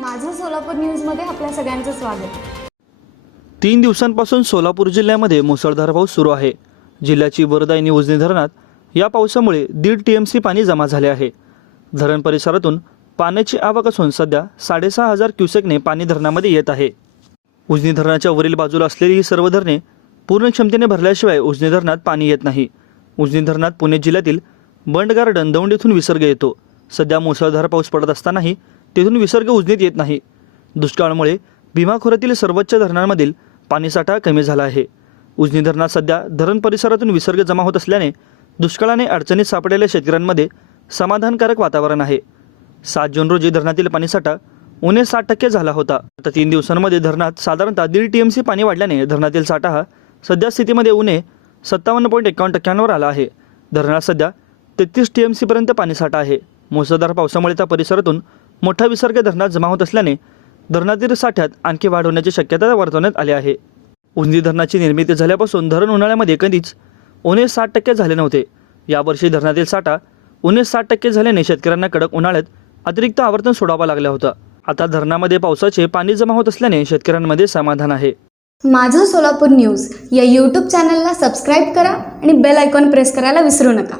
सोलापूर न्यूजमध्ये आपल्या सगळ्यांचं स्वागत. तीन दिवसांपासून सोलापूर जिल्ह्यामध्ये मुसळधार पाऊस सुरू आहे. जिल्ह्याची वरदायनी उजनी धरणात या पावसामुळे दीड टी एम सी पाणी जमा झाले आहे. धरण परिसरातून पाण्याची आवक असून सध्या साडेसहा हजार क्युसेकने पाणी धरणामध्ये येत आहे. उजनी धरणाच्या वरील बाजूला असलेली ही सर्व धरणे पूर्ण क्षमतेने भरल्याशिवाय उजनी धरणात पाणी येत नाही. उजनी धरणात पुणे जिल्ह्यातील बंड गार्डन दौंड येथून विसर्ग येतो. सध्या मुसळधार पाऊस पडत असतानाही तेथून विसर्ग उजनीत येत नाही. दुष्काळामुळे भीमा खोऱ्यातील सर्वोच्च धरणांमधील पाणीसाठा कमी झाला आहे. उजनी धरणात सध्या धरण परिसरातून विसर्ग जमा होत असल्याने दुष्काळाने अडचणीत सापडलेल्या शेतकऱ्यांमध्ये समाधानकारक वातावरण आहे. सात जून रोजी धरणातील पाणीसाठा उणे साठ टक्के झाला होता. आता तीन दिवसांमध्ये धरणात साधारणतः दीड टी एम सी पाणी वाढल्याने धरणातील साठा हा सध्या स्थितीमध्ये उणे सत्तावन्न पॉईंट एकावन्न टक्क्यांवर आला आहे. धरणात सध्या तेहतीस टी एम सीपर्यंत पाणीसाठा आहे. मुसळधार पावसामुळे त्या परिसरातून मोठा विसर्ग धरणात जमा होत असल्याने धरणातील साठ्यात आणखी वाढ होण्याची शक्यता वर्तवण्यात आली आहे. उंदी धरणाची निर्मिती झाल्यापासून धरण उन्हाळ्यामध्ये कधीच उणे साठ टक्के झाले नव्हते. यावर्षी धरणातील साठा उणे साठ टक्के झाल्याने शेतकऱ्यांना कडक उन्हाळ्यात अतिरिक्त आवर्तन सोडावा लागला होता. आता धरणामध्ये पावसाचे पाणी जमा होत असल्याने शेतकऱ्यांमध्ये समाधान आहे. माझं सोलापूर न्यूज या यूट्यूब चॅनलला सबस्क्राईब करा आणि बेल आयकॉन प्रेस करायला विसरू नका.